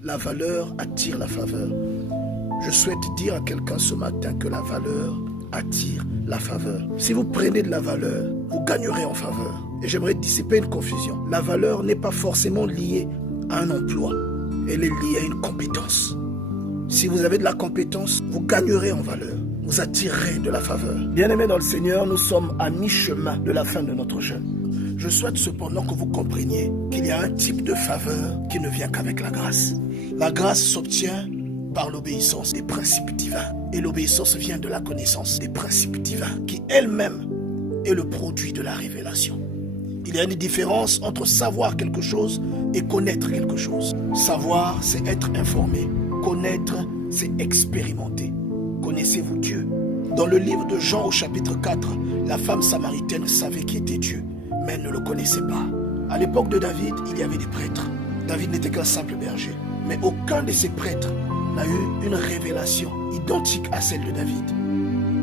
La valeur attire la faveur. Je souhaite dire à quelqu'un ce matin que la valeur attire la faveur. Si vous prenez de la valeur, vous gagnerez en faveur. Et j'aimerais dissiper une confusion. La valeur n'est pas forcément liée à un emploi. Elle est liée à une compétence. Si vous avez de la compétence, vous gagnerez en valeur. Vous attirerez de la faveur. Bien-aimés dans le Seigneur, nous sommes à mi-chemin de la fin de notre jeûne. Je souhaite cependant que vous compreniez qu'il y a un type de faveur qui ne vient qu'avec la grâce. La grâce s'obtient par l'obéissance des principes divins. Et l'obéissance vient de la connaissance des principes divins, qui elle-même est le produit de la révélation. Il y a une différence entre savoir quelque chose et connaître quelque chose. Savoir, c'est être informé. Connaître, c'est expérimenter. Connaissez-vous Dieu? Dans le livre de Jean au chapitre 4, la femme samaritaine savait qui était Dieu, mais elle ne le connaissait pas. À l'époque de David, il y avait des prêtres. David n'était qu'un simple berger. Mais aucun de ces prêtres n'a eu une révélation identique à celle de David.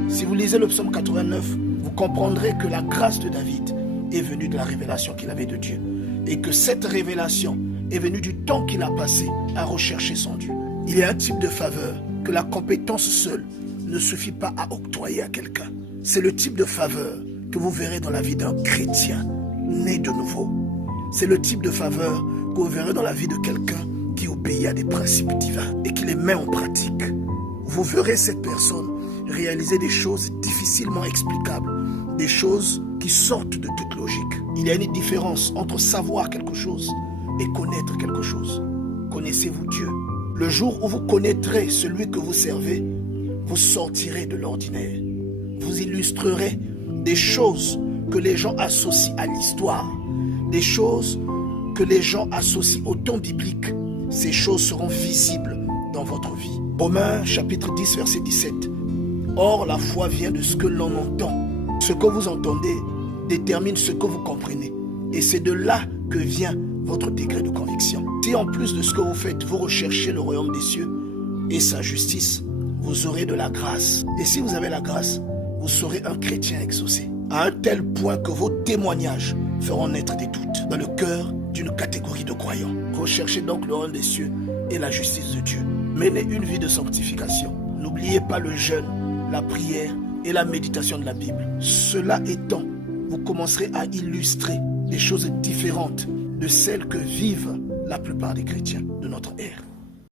Si vous lisez le psaume 89, vous comprendrez que la grâce de David est venue de la révélation qu'il avait de Dieu. Et que cette révélation est venue du temps qu'il a passé à rechercher son Dieu. Il y a un type de faveur que la compétence seule ne suffit pas à octroyer à quelqu'un. C'est le type de faveur que vous verrez dans la vie d'un chrétien né de nouveau. C'est le type de faveur que vous verrez dans la vie de quelqu'un qui obéit à des principes divins et qui les met en pratique. Vous verrez cette personne réaliser des choses difficilement explicables, des choses qui sortent de toute logique. Il y a une différence entre savoir quelque chose et connaître quelque chose. Connaissez-vous Dieu? Le jour où vous connaîtrez celui que vous servez, vous sortirez de l'ordinaire. Vous illustrerez des choses que les gens associent à l'histoire, des choses que les gens associent au temps biblique. Ces choses seront visibles dans votre vie. Romains chapitre 10 verset 17. Or la foi vient de ce que l'on entend. Ce que vous entendez détermine ce que vous comprenez. Et c'est de là que vient votre degré de conviction. Si en plus de ce que vous faites, vous recherchez le royaume des cieux et sa justice, vous aurez de la grâce. Et si vous avez la grâce, vous serez un chrétien exaucé. À un tel point que vos témoignages feront naître des doutes dans le cœur d'une catégorie de croyants. Recherchez donc le royaume des cieux et la justice de Dieu. Menez une vie de sanctification. N'oubliez pas le jeûne, la prière et la méditation de la Bible. Cela étant, vous commencerez à illustrer des choses différentes de celles que vivent la plupart des chrétiens de notre ère.